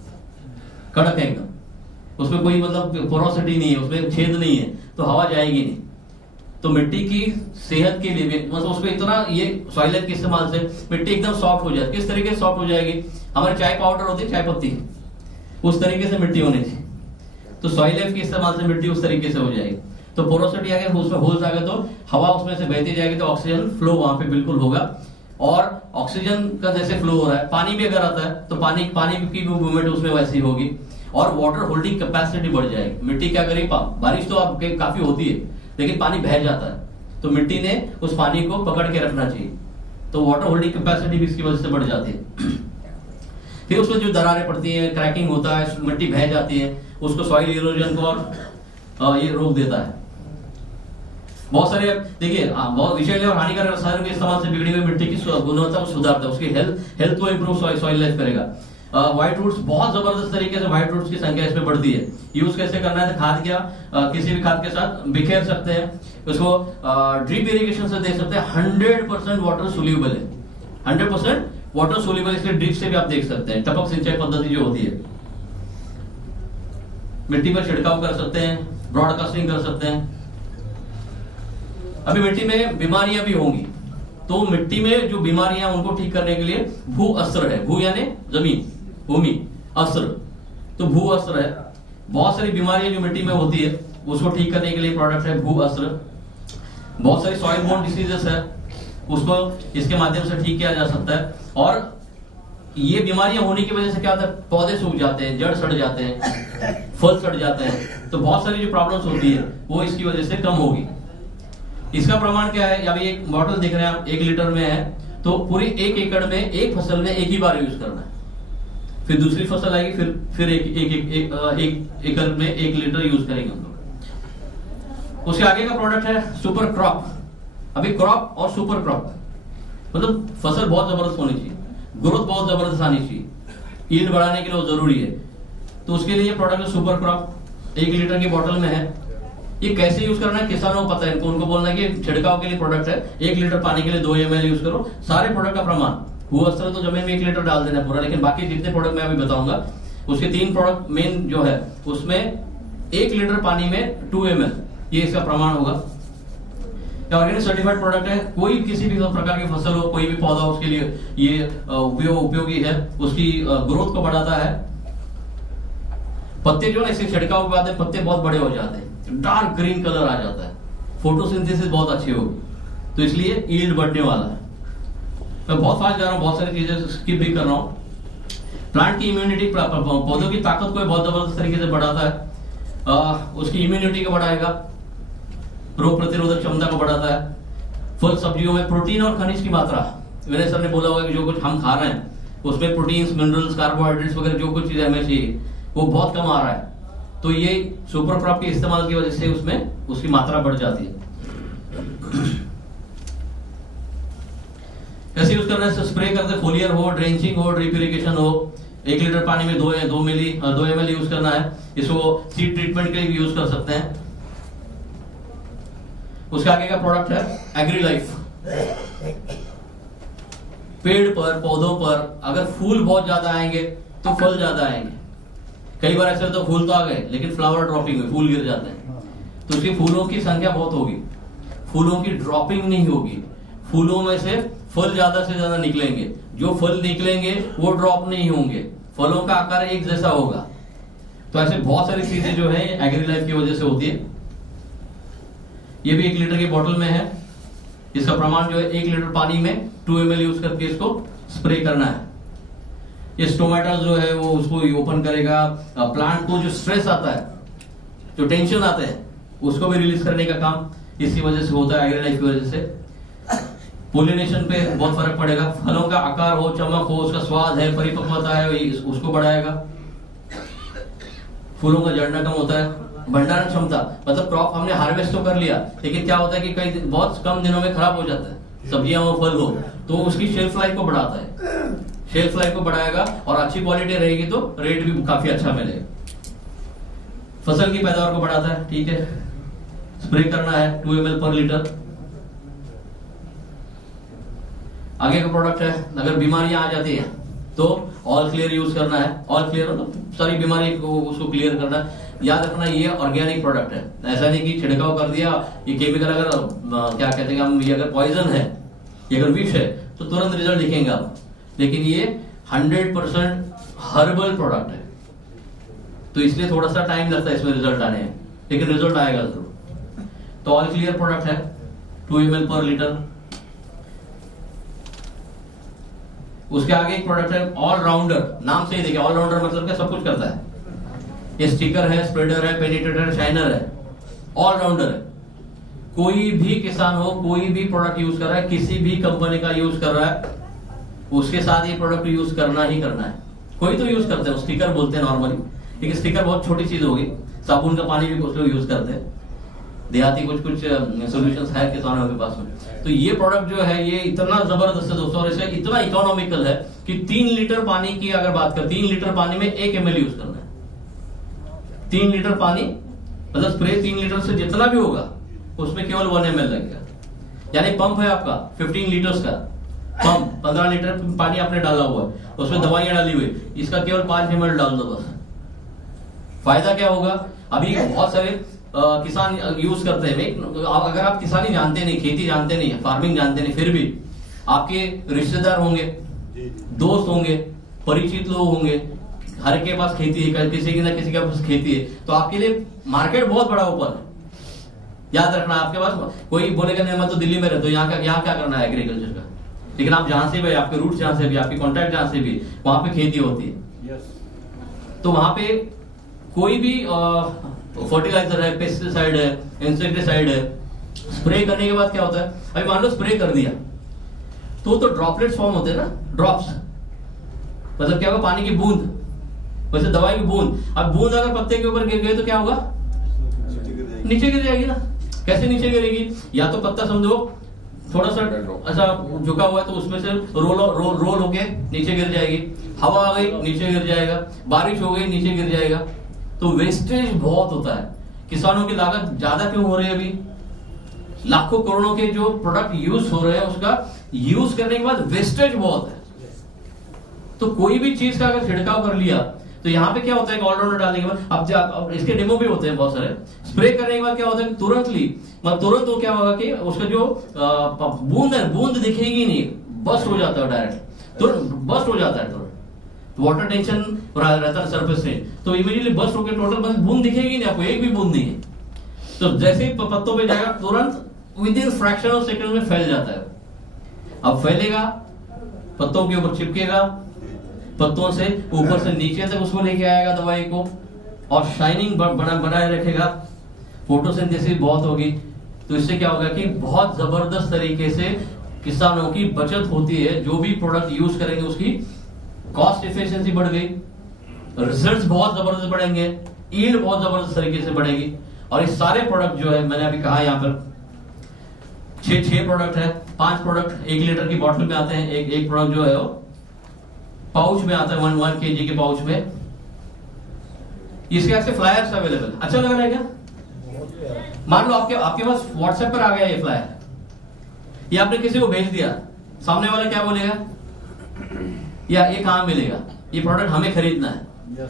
कड़क है एकदम, उसमें कोई मतलब पोरोसिटी नहीं है, उसमें छेद नहीं है, तो हवा जाएगी नहीं। तो मिट्टी की सेहत के लिए भी मतलब उसको इतना, ये सॉइल लाइफ के इस्तेमाल से मिट्टी एकदम सॉफ्ट हो जाएगी। किस तरीके से सॉफ्ट हो जाएगी, हमारे चाय पाउडर होती है, चाय पत्ती, उस तरीके से मिट्टी होनी चाहिए। तो सॉइल लाइफ के इस्तेमाल से मिट्टी उस तरीके से हो जाएगी। तो पोरोसिटी आ गया, उसमें होल्स आ गए, तो हवा उसमें से बहती जाएगी, तो ऑक्सीजन फ्लो वहां पे बिल्कुल होगा। और ऑक्सीजन का जैसे फ्लो हो रहा है, पानी भी अगर आता है तो पानी की भी मूवमेंट उसमें वैसी होगी, और वाटर होल्डिंग कैपेसिटी बढ़ जाएगी। मिट्टी क्या करेगी, बारिश तो आपके काफी होती है, लेकिन पानी बह जाता है, तो मिट्टी ने उस पानी को पकड़ के रखना चाहिए, तो वाटर होल्डिंग कैपेसिटी भी इसकी वजह से बढ़ जाती है। फिर उसमें जो दरारें पड़ती है, क्रैकिंग होता है, मिट्टी बह जाती है, उसको सॉइल इरोजन को और ये रोक देता है। बहुत सारे देखिए बहुत विषैले और हानिकारक रसायनों के इस्तेमाल से बिगड़ी हुई मिट्टी की गुणवत्ता को सुधारता है, उसकी हेल्थ को इंप्रूव सॉइल लाइफ करेगा। व्हाइट रूट्स, बहुत जबरदस्त तरीके से व्हाइट रूट्स की संख्या इसमें बढ़ती है। यूज कैसे करना है, खाद क्या किसी भी खाद के साथ बिखेर सकते हैं, उसको ड्रिप इरिगेशन से देख सकते हैं, 100% वाटर सोल्यूबल है, 100% वाटर सोल्यूबल, इसलिए ड्रिप से भी आप देख सकते हैं। टपक सिंचाई पद्धति जो होती है, मिट्टी पर छिड़काव कर सकते हैं, ब्रॉडकास्टिंग कर सकते हैं। अभी मिट्टी में बीमारियां भी होंगी, तो मिट्टी में जो बीमारियां उनको ठीक करने के लिए भू अस्त्र है, भू यानी जमीन, भूमि, अस्त्र, तो भू अस्त्र है। बहुत सारी बीमारियां जो मिट्टी में होती है उसको ठीक करने के लिए प्रोडक्ट है भू अस्त्र। बहुत सारी सॉइल बोर्न डिसीजेस है, उसको इसके माध्यम से ठीक किया जा सकता है। और ये बीमारियां होने की वजह से क्या होता है, पौधे सूख जाते हैं, जड़ सड़ जाते हैं, फल सड़ जाते हैं, तो बहुत सारी जो प्रॉब्लम्स होती है वो इसकी वजह से कम होगी। इसका प्रमाण क्या है, अभी एक बॉटल दिख रहे हैं आप, 1 लीटर में है, तो पूरी 1 एकड़ में एक फसल में एक ही बार यूज करना है, फिर दूसरी फसल आएगी, फिर एक एकड़ में 1 लीटर यूज करेंगे हम लोग। उसके आगे का प्रोडक्ट है सुपर क्रॉप। अभी क्रॉप और सुपर क्रॉप मतलब फसल बहुत जबरदस्त होनी चाहिए, ग्रोथ बहुत जबरदस्त आनी चाहिए, यील्ड बढ़ाने के लिए वो जरूरी है, तो उसके लिए प्रोडक्ट है सुपर क्रॉप, 1 लीटर की बोतल में है। ये कैसे यूज करना है किसानों को पता है, उनको बोलना है कि छिड़काव के लिए प्रोडक्ट है, 1 लीटर पानी के लिए 2 ml यूज करो। सारे प्रोडक्ट का प्रमाण, वो अस्त्र तो जमीन में 1 लीटर डाल देना पूरा, लेकिन बाकी जितने प्रोडक्ट मैं अभी बताऊंगा उसके 3 प्रोडक्ट मेन जो है उसमें 1 लीटर पानी में 2 ml, ये इसका प्रमाण होगा। ऑर्गेनिक सर्टिफाइड प्रोडक्ट है, कोई किसी भी प्रकार की फसल हो, कोई भी पौधा हो, उसके लिए ये उपयोगी है, उसकी ग्रोथ को बढ़ाता है। पत्ते जो है इसके छिड़काव के बाद पत्ते बहुत बड़े हो जाते हैं, डार्क ग्रीन कलर आ जाता है, फोटोसिंथेसिस बहुत अच्छी होगी, तो इसलिए यील्ड बढ़ने वाला है। मैं बहुत फास्ट जा रहा हूँ, बहुत सारी चीजें स्किप भी कर रहा हूँ। प्लांट की इम्यूनिटी, पौधों की ताकत को बहुत जबरदस्त तरीके से बढ़ाता है, उसकी इम्यूनिटी को बढ़ाएगा, रोग प्रतिरोधक क्षमता को बढ़ाता है। फल सब्जियों में प्रोटीन और खनिज की मात्रा, विनय सर ने बोला होगा कि जो कुछ हम खा रहे हैं उसमें प्रोटीन्स, मिनरल्स, कार्बोहाइड्रेट्स वगैरह जो कुछ चीजें हमें चाहिए वो बहुत कम आ रहा है, तो ये सुपर क्रॉप के इस्तेमाल की वजह से उसमें उसकी मात्रा बढ़ जाती है। कैसे यूज करना है, स्प्रे करते, फोलियर हो, ड्रेंचिंग हो, ड्रिप इरिगेशन हो, 1 लीटर पानी में 2 ml यूज करना है। इसको सीड ट्रीटमेंट के लिए भी यूज कर सकते हैं। उसके आगे का प्रोडक्ट है एग्री लाइफ। पेड़ पर, पौधों पर अगर फूल बहुत ज्यादा आएंगे तो फल ज्यादा आएंगे। कई बार ऐसे तो फूल तो आ गए लेकिन फ्लावर ड्रॉपिंग हुई, फूल गिर जाते हैं, तो उसकी फूलों की संख्या बहुत होगी, फूलों की ड्रॉपिंग नहीं होगी, फूलों में से फल ज्यादा से ज्यादा निकलेंगे, जो फल निकलेंगे वो ड्रॉप नहीं होंगे, फलों का आकार एक जैसा होगा। तो ऐसे बहुत सारी चीजें जो है एग्री लाइफ की वजह से होती है। ये भी 1 लीटर की बोतल में है, इसका प्रमाण जो है 1 लीटर पानी में 2 ml यूज करके इसको स्प्रे करना है। ये स्टोमेटा जो है वो उसको ओपन करेगा, प्लांट को जो स्ट्रेस आता है, जो टेंशन आते हैं, उसको भी रिलीज करने का काम इसकी वजह से होता है, एग्री लाइफ की वजह से। पोलिनेशन पे बहुत फर्क पड़ेगा, फलों का आकार हो, चमक हो, उसका स्वाद है, परिपक्वता है, उसको बढ़ाएगा। फूलों का झड़ना कम होता है। भंडारण क्षमता, मतलब क्रॉप हमने हार्वेस्ट तो कर लिया, लेकिन क्या होता है कि कई बहुत कम दिनों में खराब हो जाता है, सब्जियां हो, फल हो, तो उसकी शेल्फ लाइफ को बढ़ाता है, शेल्फ लाइफ को बढ़ाएगा, और अच्छी क्वालिटी रहेगी तो रेट भी काफी अच्छा मिलेगा। फसल की पैदावार को बढ़ाता है, ठीक है। स्प्रे करना है 2 ml पर लीटर। आगे का प्रोडक्ट है, अगर बीमारियां आ जाती है तो ऑल क्लियर यूज करना है। ऑल क्लियर मतलब सारी बीमारी को उसको क्लियर करना है। याद रखना ये ऑर्गेनिक प्रोडक्ट है, ऐसा नहीं कि छिड़काव कर दिया, ये केमिकल अगर क्या कहते हैं हम, ये अगर पॉइजन है, ये अगर विष है तो तुरंत रिजल्ट दिखेंगे आप, लेकिन ये 100% हर्बल प्रोडक्ट है, तो इसलिए थोड़ा सा टाइम लगता है इसमें रिजल्ट आने में, लेकिन रिजल्ट आएगा जरूर। तो ऑल क्लियर प्रोडक्ट है 2 ml पर लीटर। उसके आगे एक प्रोडक्ट है ऑलराउंडर, नाम से ही देखिए ऑलराउंडर मतलब क्या, सब कुछ करता है। ये स्टिकर है, स्प्रेडर है, पेनिट्रेटर, शाइनर है, ऑलराउंडर है। कोई भी किसान हो, कोई भी प्रोडक्ट यूज कर रहा है, किसी भी कंपनी का यूज कर रहा है, उसके साथ ये प्रोडक्ट यूज करना ही करना है। कोई तो यूज करते हैं, स्टिकर बोलते हैं नॉर्मली, लेकिन स्टिकर बहुत छोटी चीज होगी। साबुन का पानी भी कुछ लोग यूज करते हैं, देहाती कुछ सोल्यूशंस है किसानों के पास में। तो ये प्रोडक्ट जो है ये इतना जबरदस्त है दोस्तों, और इसका इतना इकोनॉमिकल है कि 3 लीटर पानी की अगर बात करें, 3 लीटर पानी में 1 ml यूज करना है। 3 लीटर पानी मतलब स्प्रे 3 लीटर से जितना भी होगा उसमें केवल 1 ml लगेगा। यानी पंप है आपका 15 लीटर्स का पंप, 15 लीटर पानी आपने डाला हुआ है, उसमें दवाइयां डाली हुई, इसका केवल 5 ml डाल दो बस। फायदा क्या होगा? अभी बहुत सारे किसान यूज करते हैं। अगर आप किसानी जानते नहीं, खेती जानते नहीं, फार्मिंग जानते नहीं, फिर भी आपके रिश्तेदार होंगे, दोस्त होंगे, परिचित लोग होंगे, हर के पास खेती है, किसी की ना किसी के पास खेती है, तो आपके लिए मार्केट बहुत बड़ा ओपन है। याद रखना, आपके पास कोई बोलेगा नहीं मैं तो दिल्ली में रहता हूं, यहाँ क्या करना है एग्रीकल्चर का, लेकिन आप जहां से भी, आपके रूट जहां से भी, आपके कॉन्टैक्ट जहां से भी, वहां पे खेती होती है। तो वहां पे कोई भी फर्टिलाइजर है, पेस्टिसाइड है, इंसेक्टिसाइड है, स्प्रे करने के बाद क्या होता है? अभी मान लो स्प्रे कर दिया तो ड्रॉपलेट्स फॉर्म होते हैं ना, ड्रॉप्स, मतलब क्या होगा? पानी की बूंद, वैसे दवाई की बूंद। अब बूंद अगर पत्ते के ऊपर गिर गई तो क्या होगा? नीचे गिर जाएगी ना। कैसे नीचे गिरेगी? या तो पत्ता समझो थोड़ा सा ऐसा झुका हुआ है तो उसमें से रोल होके नीचे गिर जाएगी, हवा आ गई नीचे गिर जाएगा, बारिश हो गई नीचे गिर जाएगा। तो वेस्टेज बहुत होता है। किसानों की लागत ज्यादा क्यों हो रही है? अभी लाखों करोड़ों के जो प्रोडक्ट यूज हो रहे हैं, उसका यूज करने के बाद वेस्टेज बहुत है। तो कोई भी चीज का अगर छिड़काव कर लिया तो यहाँ पे क्या होता है? ऑलराउंडर डालने के बाद अब इसके डेमो भी होते हैं बहुत सारे। स्प्रे करने के बाद क्या होता है? तुरंत वो क्या होगा कि उसका जो बूंद है, बूंद दिखेगी नहीं, बस्ट हो जाता है डायरेक्ट, तुरंत बस्ट हो जाता है तुरंत। वाटर टेंशन रहता है सरफेस से, तो इमीडिएटली बस्ट होकर टोटल बूंद दिखेगी नहीं आपको, एक भी बूंद नहीं है। तो जैसे ही पत्तों पे जाएगा तुरंत with in fraction of second में फैल जाता है। अब फैलेगा, पत्तों के ऊपर चिपकेगा, पत्तों से ऊपर से नीचे तक उसको लेके आएगा दवाई को, और शाइनिंग बनाए रखेगा। फोटोसिंथेसिस बहुत होगी, तो इससे क्या होगा कि बहुत जबरदस्त तरीके से किसानों की बचत होती है। जो भी प्रोडक्ट यूज करेंगे उसकी कॉस्ट एफिशिएंसी बढ़ गई, रिजल्ट्स बहुत जबरदस्त बढ़ेंगे, यील्ड बहुत जबरदस्त तरीके से बढ़ेगी। और ये सारे प्रोडक्ट जो है, मैंने अभी कहा यहाँ पर 6 प्रोडक्ट है, 5 प्रोडक्ट 1 लीटर की बॉटल में आते हैं, एक प्रोडक्ट जो है वो पाउच में आता है, 1 kg के पाउच में। इसके ऐसे फ्लायर्स अवेलेबल। अच्छा लग रहा है क्या? मान लो आपके पास व्हाट्सएप पर आ गया ये फ्लायर, ये आपने किसी को भेज दिया, सामने वाला क्या बोलेगा? या ये कहां मिलेगा? ये प्रोडक्ट हमें खरीदना है।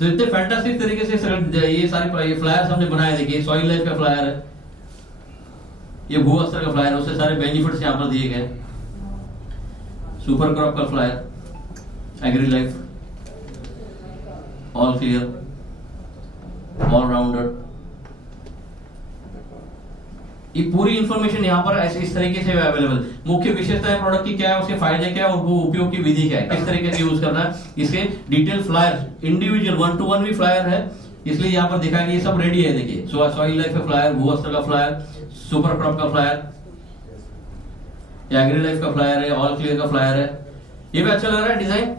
तो इतने फैंटास्टिक तरीके से ये सारे फ्लायर्स हमने बनाए। देखिए, सॉइल लाइफ का फ्लायर है, ये भू अस्त्र का फ्लायर है, उससे सारे बेनिफिट्स यहां पर दिए गए। सुपर क्रॉप का flyer, agri life, all clear, allrounder, ये पूरी इंफॉर्मेशन यहाँ पर ऐसे इस तरीके से अवेलेबल। मुख्य विशेषताएं प्रोडक्ट की क्या है, उसके फायदे क्या है, और वो उपयोग की विधि क्या है, किस तरीके से यूज करना है, इसके डिटेल फ्लायर, इंडिविजुअल 1-to-1 भी फ्लायर है, इसलिए यहाँ पर दिखा कि ये सब रेडी है। देखिए, सॉइल लाइफ का फ्लायर, भू अस्त्र का फ्लायर, सुपर क्रॉप का फ्लायर, एग्री लाइफ का फ्लायर है, ऑल क्लियर का फ्लायर है। ये भी अच्छा लग रहा है डिजाइन।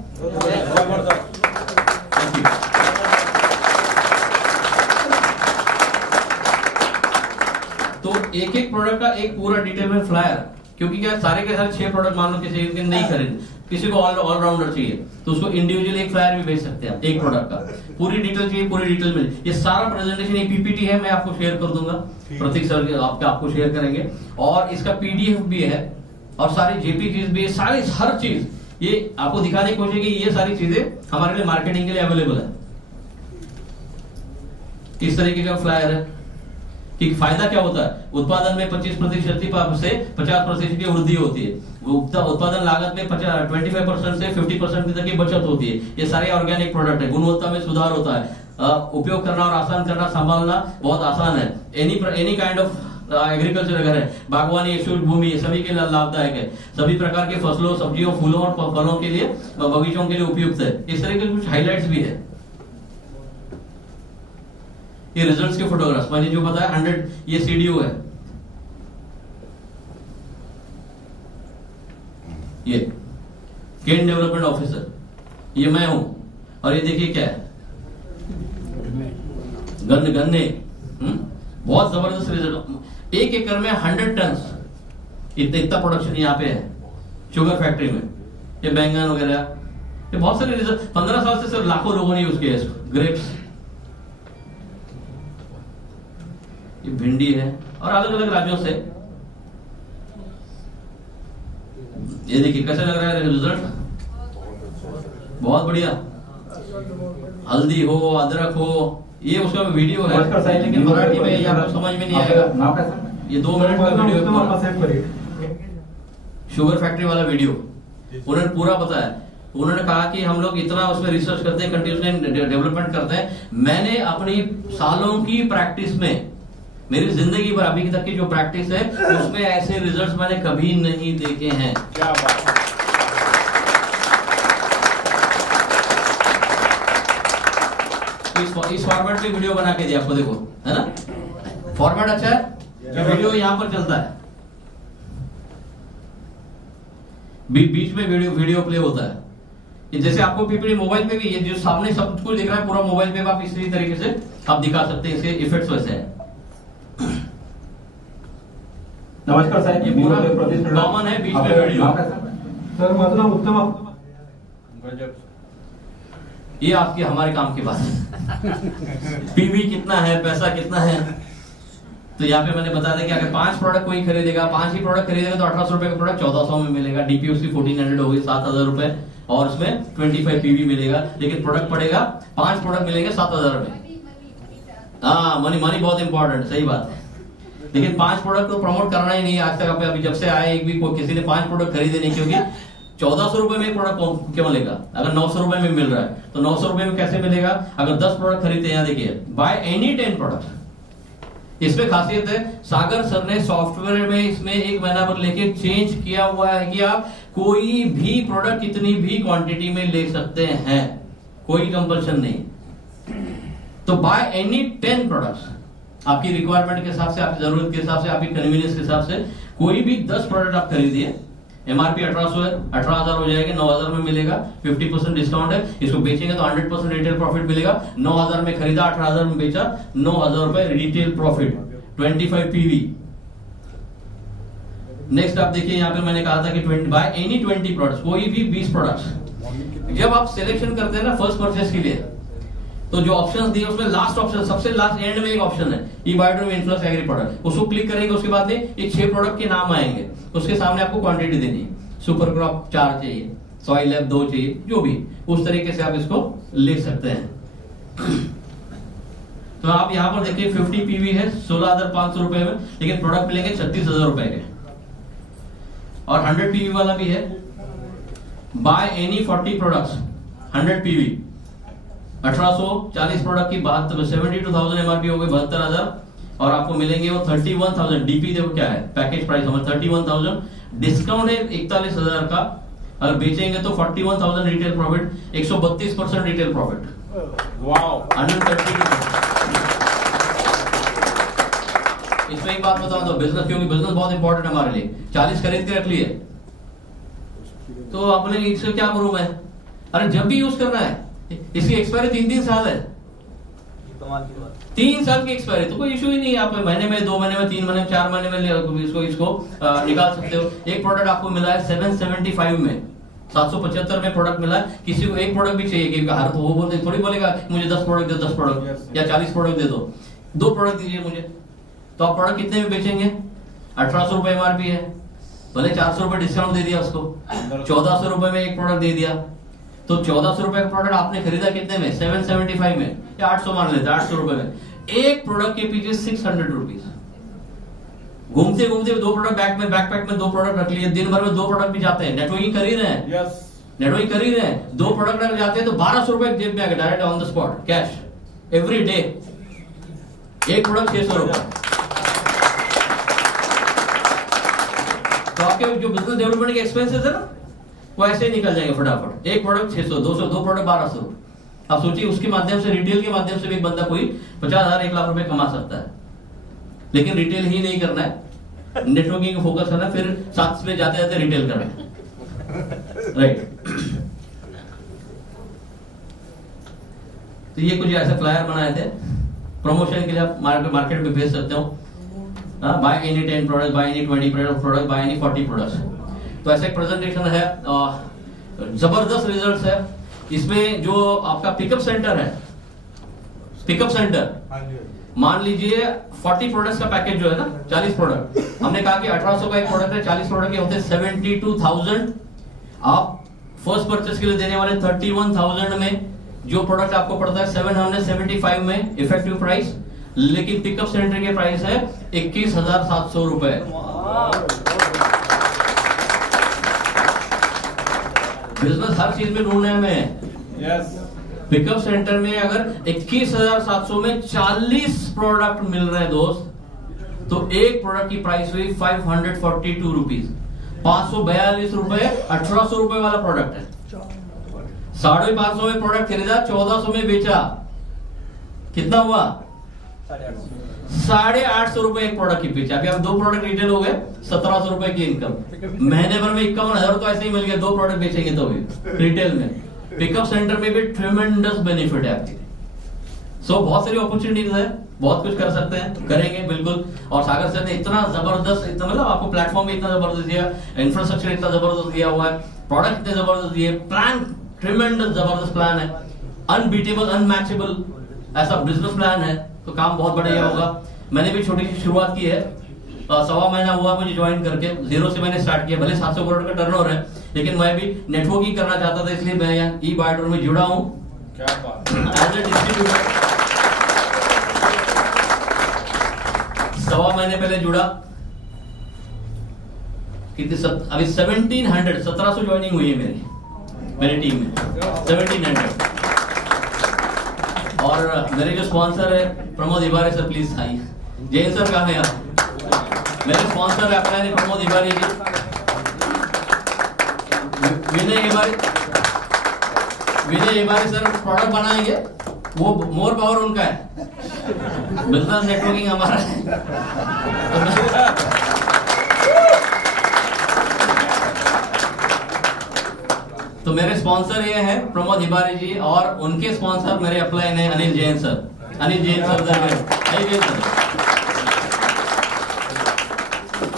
तो एक प्रोडक्ट का एक पूरा डिटेल में फ्लायर, क्योंकि क्या सारे के सारे 6 प्रोडक्ट मान लो किसी के नहीं खरीद, किसी को ऑलराउंडर चाहिए तो उसको इंडिविजुअल एक फ्लायर भी भेज सकते हैं। एक प्रोडक्ट का पूरी डिटेल चाहिए, पूरी डिटेल मिल। ये सारा प्रेजेंटेशन एक पीपीटी है, मैं आपको शेयर कर दूंगा, प्रतीक सर आपको शेयर करेंगे, और इसका पीडीएफ भी है, और सारी जेपीजीज भी है, सारी हर चीज ये आपको दिखाने की कोशिश की। ये सारी चीजें हमारे लिए मार्केटिंग के लिए अवेलेबल है। इस तरीके का फ्लायर है कि फायदा क्या होता है? उत्पादन में 25% से 50% की वृद्धि होती है। उत्पादन लागत में 25% से 50% तक की बचत होती है। ये सारे ऑर्गेनिक प्रोडक्ट है। गुणवत्ता में सुधार होता है। उपयोग करना और आसान करना, संभालना बहुत आसान है। एनी काइंड ऑफ एग्रीकल्चर अगर है, बागवानी, शुष्क भूमि, सभी के लिए लाभदायक है। सभी प्रकार के फसलों, सब्जियों, फूलों और फलों के लिए, बगीचों के लिए उपयुक्त है। इस तरह के कुछ हाइलाइट्स भी है। ये रिजल्ट्स के फोटोग्राफ्स मैंने जो बताया 100, ये सीडीओ है, ये केन डेवलपमेंट ऑफिसर, ये मैं हूं, और ये देखिए क्या है, गन्ने। बहुत जबरदस्त रिजल्ट। 1 एकड़ में 100 टन इतना प्रोडक्शन यहाँ पे है शुगर फैक्ट्री में। ये बैंगन वगैरह, ये बहुत सारे रिजल्ट। 15 साल से सिर्फ लाखों लोगों ने यूज किया इसको। ग्रेप्स, ये भिंडी है, और अलग अलग राज्यों से। ये देखिए कैसा लग रहा है रिजल्ट, बहुत बढ़िया। हल्दी हो, अदरक हो, ये उसका वीडियो है लेकिन मराठी में ये आपको समझ में नहीं आएगा। ये 2 मिनट का वीडियो, शुगर फैक्ट्री वाला वीडियो उन्होंने पूरा बताया। उन्होंने कहा कि हम लोग इतना उसमें रिसर्च करते हैं, कंटिन्यूसली डेवलपमेंट करते हैं। मैंने अपनी सालों की प्रैक्टिस में, मेरी जिंदगी भर अभी तक की जो प्रैक्टिस है उसमें ऐसे रिजल्ट्स मैंने कभी नहीं देखे हैं। क्या बात है। इस फॉर्मेट में वीडियो बना के दिया आपको, देखो है ना, फॉर्मेट अच्छा है, वीडियो यहां पर चलता है, बीच में वीडियो प्ले होता है। जैसे आपको पीपीटी मोबाइल पे भी, ये जो सामने सब कुछ दिख रहा है पूरा मोबाइल पे आप इसी तरीके से आप दिखा सकते हैं, इसके इफेक्ट्स वैसे है। नमस्कार साहेब, ये पूरा कॉमन है, बीच में वीडियो। सर माझं नाव उत्तम। ये आपके हमारे काम की बात है। पीवी कितना है, पैसा कितना है, तो यहाँ पे मैंने बता दिया कि अगर 5 प्रोडक्ट कोई खरीदेगा, 5 ही प्रोडक्ट खरीदेगा तो 1800 रुपए का प्रोडक्ट 1400 में मिलेगा। डीपी उसकी 1400 होगी, 7000 रुपए, और उसमें 25 पीवी मिलेगा। लेकिन प्रोडक्ट पड़ेगा, 5 प्रोडक्ट मिलेंगे 7000 में। हाँ, मनी बहुत इंपॉर्टेंट, सही बात है। लेकिन 5 प्रोडक्ट को प्रमोट करना ही नहीं है आज तक। अभी जब से आए एक भी किसी ने 5 प्रोडक्ट खरीदे नहीं, क्योंकि 1400 रुपए में एक प्रोडक्ट क्यों मिलेगा? अगर 900 रुपए में मिल रहा है तो 900 रुपए में कैसे मिलेगा? अगर 10 प्रोडक्ट खरीदते हैं, यहाँ देखिए, बाय एनी 10 प्रोडक्ट। इसमें खासियत है, सागर सर ने सॉफ्टवेयर में इसमें 1 महीना पर लेके चेंज किया हुआ है कि आप कोई भी प्रोडक्ट कितनी भी क्वांटिटी में ले सकते हैं, कोई कंपल्शन नहीं। तो बाय एनी 10 प्रोडक्ट्स, आपकी रिक्वायरमेंट के हिसाब से, आपकी जरूरत के हिसाब से, आपकी कन्वीनियंस के हिसाब से कोई भी 10 प्रोडक्ट आप खरीदिए। एमआरपी 1800 है, 18000 हो जाएगा, 9000 में मिलेगा। 50% डिस्काउंट है, इसको बेचेंगे तो 100% रिटेल प्रॉफिट मिलेगा। 9000 में खरीदा, 18000 में बेचा, 9000 रुपए रिटेल प्रॉफिट, 25 पीवी। नेक्स्ट आप देखिए, यहाँ पे मैंने कहा था कि बाय एनी 20 प्रोडक्ट्स, कोई भी 20 प्रोडक्ट्स। जब आप सिलेक्शन करते हैं ना फर्स्ट परचेस के लिए, तो जो ऑप्शंस दिए उसमें लास्ट ऑप्शन, सबसे लास्ट एंड में एक ऑप्शन है, ई बायोडर्म इन्फ्लुएंस एग्री प्रोडक्ट। उसको क्लिक करेंगे, उसके बाद ये 6 प्रोडक्ट के नाम आएंगे। उसके सामने आपको क्वांटिटी देनी है, सुपर क्रॉप 4 चाहिए, सॉइल लैब 2 चाहिए, जो भी, उस तरीके से आप इसको ले सकते हैं। तो आप यहाँ पर देखिए 50 पीवी है 16,500 रुपए में, लेकिन प्रोडक्ट मिलेंगे 36,000 रुपए के। और 100 पीवी वाला भी है, by any 40 products 100 PV, 1840 product की बात, 72,000 एमआरपी हो गई, 72,000, और आपको मिलेंगे वो 31,000। डीपी देखो क्या है, पैकेज प्राइस हमारा 31,000, डिस्काउंट है 41,000 का। अगर बेचेंगे तो 41,000 retail profit, 132% retail profit. Wow, 130। इसमें एक बात बताऊं तो बिजनेस, क्योंकि बिजनेस बहुत इंपॉर्टेंट है हमारे लिए। 40 खरीद के रख लिए तो अपने इससे क्या करूं मैं? अरे जब भी यूज करना है, इसकी एक्सपायरी 3-3 साल है, 3 साल की एक्सपायरी, तो कोई इशू ही नहीं है। आप महीने में, 2 महीने में, 3 महीने में, 4 महीने में इसको निकाल सकते हो। एक प्रोडक्ट आपको मिला है 775 में, 775 में प्रोडक्ट मिला है। किसी को एक प्रोडक्ट भी चाहिए कि हर, तो वो बोलते थोड़ी बोलेगा मुझे 10 प्रोडक्ट दे, 10 प्रोडक्ट या 40 प्रोडक्ट दे दो, 2 प्रोडक्ट दीजिए मुझे। तो आप प्रोडक्ट कितने में बेचेंगे? 1800 रुपए एमआरपी है, भले 400 रुपए डिस्काउंट दे दिया उसको, 1400 रुपए में एक प्रोडक्ट दे दिया। तो 1400 रुपए का प्रोडक्ट आपने खरीदा कितने में? 775 में, या 800 मान लेते, 800 रुपए में। एक प्रोडक्ट के पीछे 600 रुपीज। घूमते घूमते 2 प्रोडक्ट बैकपैक में 2 प्रोडक्ट रख लिए, दिन भर में 2 प्रोडक्ट भी जाते हैं, नेटवर्किंग कर ही रहे हैं। यस, नेटवर्किंग कर ही रहे हैं, 2 प्रोडक्ट रख जाते हैं तो 1200 रुपए जेब में आ गए, direct on the spot cash every day. एक प्रोडक्ट 600 रुपए। तो आपके जो बिजनेस डेवलपमेंट के एक्सपेंसेस है ना, वो ऐसे ही निकल जाएंगे फटाफट। एक प्रोडक्ट 600, 200, 2 प्रोडक्ट 1200। आप सोचिए, उसके माध्यम से, रिटेल के माध्यम से भी एक बंदा कोई 50,000 1 लाख रुपए कमा सकता है। लेकिन रिटेल ही नहीं करना है, नेटवर्किंग को फोकस करना है, फिर साथ में जाते जाते रिटेल करना है, राइट। तो ये कुछ ऐसे फ्लायर बनाए थे प्रमोशन के लिए, आप मार्केट में भेज सकते हो। By any 10 product, by any 20 product, by any 40 products. तो ऐसा एक प्रेजेंटेशन है, जबरदस्त रिजल्ट्स है। इसमें जो आपका पिकअप सेंटर है, पिकअप सेंटर मान लीजिए 40 प्रोडक्ट्स का पैकेज जो है ना, 40 प्रोडक्ट, हमने कहा कि 1800 का एक प्रोडक्ट है, 40 प्रोडक्ट के होते हैं 72,000। आप फर्स्ट परचेस के लिए देने वाले 31,000 में जो प्रोडक्ट आपको पड़ता है 775 में इफेक्टिव प्राइस, लेकिन पिकअप सेंटर के प्राइस है 21,700 रुपए। बिजनेस हर चीज में ढूंढने में यस। पिकअप सेंटर में अगर 21,700 में 40 प्रोडक्ट मिल रहे हैं दोस्त, तो एक प्रोडक्ट की प्राइस हुई 542 रुपीज, 542 रुपए 1800 रुपए वाला प्रोडक्ट है। 550 में प्रोडक्ट खरीदा, 1400 में बेचा, कितना हुआ? 850 रुपए एक प्रोडक्ट की बेचा। अभी अब 2 प्रोडक्ट रिटेल हो गए, 1700 रुपए की इनकम। महीने भर में 51,000 तो ऐसे ही मिल गया, 2 प्रोडक्ट बेचेंगे तो भी रिटेल में। पिकअप सेंटर में भी ट्रेमेंडस बेनिफिट है आपकी। सो बहुत सारी अपॉर्चुनिटीज है, बहुत कुछ कर सकते हैं, करेंगे बिल्कुल। और सागर सर ने इतना जबरदस्त, इतना मतलब आपको प्लेटफॉर्म भी इतना जबरदस्त दिया, इंफ्रास्ट्रक्चर इतना जबरदस्त दिया हुआ है, प्रोडक्ट इतने जबरदस्त दिए, प्लान ट्रेमेंडस जबरदस्त प्लान है, अनबीटेबल अनमैचेबल ऐसा बिजनेस प्लान है, तो काम बहुत बढ़िया होगा। मैंने भी छोटी सी शुरुआत की है, 1.25 महीना हुआ मुझे ज्वाइन करके, 0 से मैंने स्टार्ट किया। भले 700 करोड़ का टर्नओवर है, लेकिन मैं भी नेटवर्किंग करना चाहता था, इसलिए मैं यहाँ ई-बायोडोर में जुड़ा हूँ एज ए डिस्ट्रीब्यूटर। 1.25 महीने पहले जुड़ा, कितनी अभी 1700 ज्वाइनिंग हुई है मेरी टीम में, 1700। और मेरे जो स्पॉन्सर है प्रमोद इबारी सर, प्लीज आइए। जैन सर कहाँ है आप? मेरे स्पॉन्सर है प्रमोद इबारी जी, विनय इबारी सर प्रोडक्ट बनाएंगे, वो मोर पावर उनका है, बिजनेस नेटवर्किंग हमारा है। तो मेरे स्पॉन्सर ये है प्रमोद इबारी जी, और उनके स्पॉन्सर मेरे अपलाइन है अनिल जैन सर। अनिल जैन सर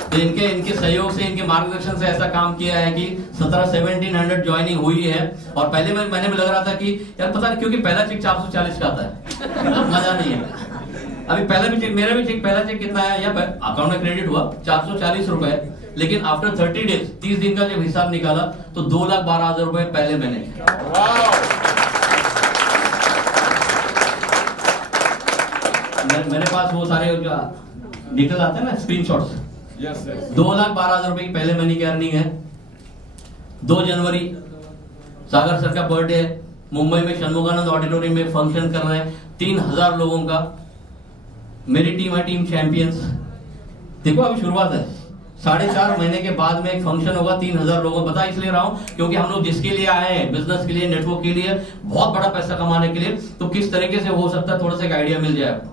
तो इनके सहयोग से, इनके मार्गदर्शन से ऐसा काम किया है कि 1700 ज्वाइनिंग हुई है। और पहले मैंने भी लग रहा था कि यार पता नहीं, क्योंकि पहला चेक 440 का आता है, मजा नहीं है। अभी पहला भी चेक, मेरा भी चेक, पहला चेक कितना है, या अकाउंट में क्रेडिट हुआ 440 रुपए, लेकिन आफ्टर 30 डेज 30 दिन का जब हिसाब निकाला तो 2,12,000 रुपए पहले मैंने। मेरे पास वो सारे डिटेल आते हैं ना, स्क्रीनशॉट्स। 2,12,000 रुपए की पहले महीने की अर्निंग है। 2 जनवरी सागर सर का बर्थडे है, मुंबई में षणमुगानंद ऑडिटोरियम में फंक्शन कर रहे हैं 3,000 लोगों का। मेरी टीम है टीम चैंपियंस। देखो अभी शुरुआत है, 4.5 महीने के बाद में एक फंक्शन होगा 3,000 लोगों। बता इसलिए रहा हूं क्योंकि हम लोग जिसके लिए आए हैं, बिजनेस के लिए, नेटवर्क के लिए, बहुत बड़ा पैसा कमाने के लिए, तो किस तरीके से हो सकता है थोड़ा सा एक आइडिया मिल जाए आपको।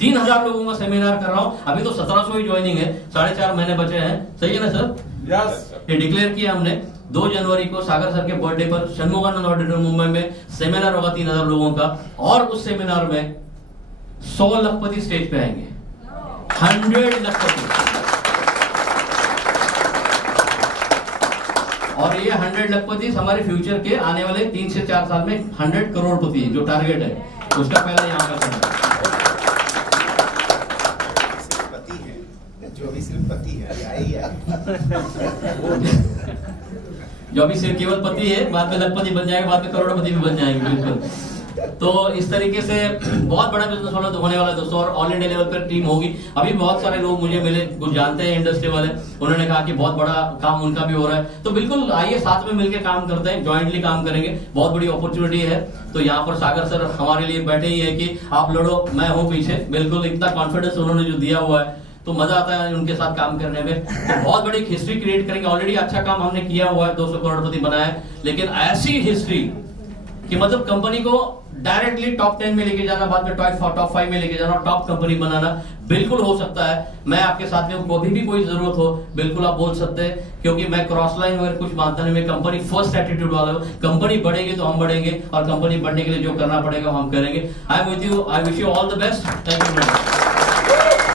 3,000 लोगों का सेमिनार कर रहा हूं, अभी तो 1700 ही ज्वाइनिंग है, 4.5 महीने बचे हैं, सही है ना सर? यस। ये डिक्लेयर किया हमने 2 जनवरी को सागर सर के बर्थडे पर षणमुगानंद ऑडिटोरियम मुंबई में सेमिनार होगा 3,000 लोगों का। और उस सेमिनार में 100 लखपति स्टेज पे आएंगे, 100 लखपति। और ये 100 लखपति हमारे फ्यूचर के आने वाले 3 से 4 साल में 100 करोड़पति जो टारगेट है, उसका पहले यहाँ पर करना। जो अभी सिर्फ पति है, जो अभी सिर्फ केवल पति है, बाद में लखपति बन जाएगा, बाद में करोड़पति भी बन जाएंगे, बिल्कुल। तो इस तरीके से बहुत बड़ा बिजनेस होने वाला है दोस्तों, और ऑल इंडिया लेवल पर टीम होगी। अभी बहुत सारे लोग मुझे मिले, कुछ जानते हैं इंडस्ट्री वाले, उन्होंने कहा कि बहुत बड़ा काम उनका भी हो रहा है। तो बिल्कुल आइए साथ में मिलकर काम करते हैं, ज्वाइंटली काम करेंगे, बहुत बड़ी अपॉर्चुनिटी है। तो यहाँ पर सागर सर हमारे लिए बैठे ही है कि आप लड़ो, मैं हूँ पीछे, बिल्कुल। इतना कॉन्फिडेंस उन्होंने जो दिया हुआ है, तो मजा आता है उनके साथ काम करने में। तो बहुत बड़ी हिस्ट्री क्रिएट करेंगे। ऑलरेडी अच्छा काम हमने किया हुआ है, 200 करोड़पति बनाया है, लेकिन ऐसी हिस्ट्री कि मतलब कंपनी को डायरेक्टली टॉप 10 में लेके जाना, बाद में टॉप 5 में लेके जाना, टॉप कंपनी बनाना बिल्कुल हो सकता है। मैं आपके साथ में, कभी भी कोई जरूरत हो बिल्कुल आप बोल सकते हैं, क्योंकि मैं क्रॉस लाइन वगैरह कुछ मानता नहीं, मैं कंपनी फर्स्ट एटीट्यूड वाला हूं। कंपनी बढ़ेगी तो हम बढ़ेंगे, और कंपनी बढ़ने के लिए जो करना पड़ेगा हम करेंगे। I am with you, I wish you all the best. Thank you.